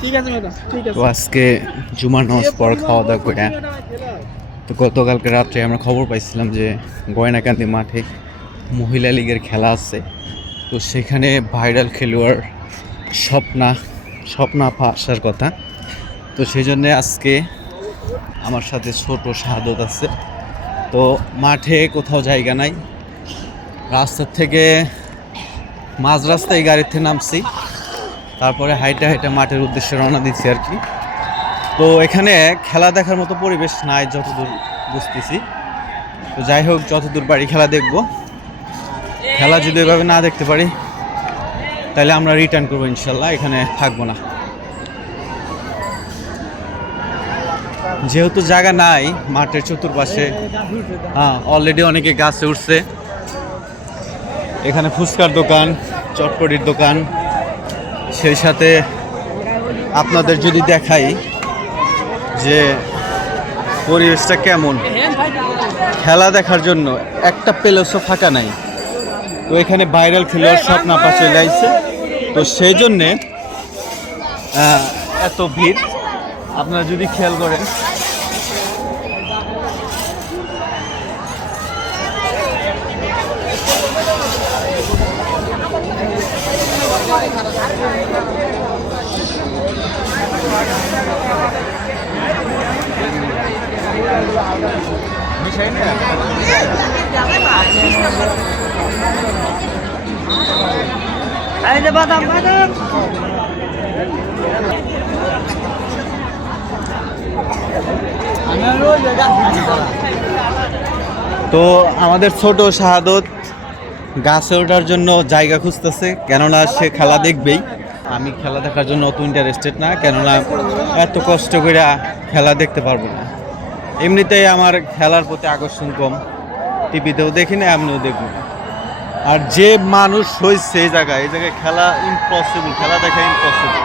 ঠিক আছে ম্যাডাম, ঠিক তো আছে। আজকে জুমার নামাজ পর খাওয়া দাওয়া করে, তো গতকালকে রাত্রে আমরা খবর পাইছিলাম যে গয়নাকান্দি মাঠে মহিলা লীগের খেলা আছে। তো সেখানে ভাইরাল খেলোয়াড় স্বপ্না স্বপ্না আপা আসার কথা। তো সেই জন্যে আজকে আমার সাথে ছোট শাহাদত আছে। তো মাঠে কোথাও জায়গা নাই, রাস্তার থেকে মাঝ রাস্তায় গাড়িতে নামছি, তারপরে হাইটা হাইটা মাঠের উদ্দেশ্যে রওনা দিচ্ছি আর কি। তো এখানে খেলা দেখার মতো পরিবেশ নাই যতদূর বুঝতেছি। তো যাই হোক, যতদূর পারি খেলা দেখব। খেলা যদি এভাবে না দেখতে পারি তাহলে আমরা রিটার্ন করবো ইনশাল্লাহ, এখানে থাকবো না। যেহেতু জায়গা নাই মাঠের চতুর্পাশে, হ্যাঁ অলরেডি অনেকে গাছে উঠছে। এখানে ফুচকার দোকান, চটপটির দোকান, সেই সাথে আপনাদের যদি দেখাই যে পরিবেশটা কেমন, খেলা দেখার জন্য একটা প্লেসও ফাঁকা নাই। তো এখানে ভাইরাল খেলোয়াড় স্বপ্ন আপা চলে আসছে, তো সেই জন্যে এত ভিড় আপনারা যদি খেয়াল করেন। তো আমাদের ছোট শাহাদত গাছে ওঠার জন্য জায়গা খুঁজতেছে, কেননা সে খেলা দেখবেই। আমি খেলা দেখার জন্য অত ইন্টারেস্টেড না, কেননা এত কষ্ট করে খেলা দেখতে পারবো না। এমনিতেই আমার খেলার প্রতি আকর্ষণ কম, টিভিতেও দেখি না, এমনিও দেখব না। আর যে মানুষ হয়েছে এই জায়গায় খেলা ইম্পসিবল, খেলা দেখা ইম্পসিবল।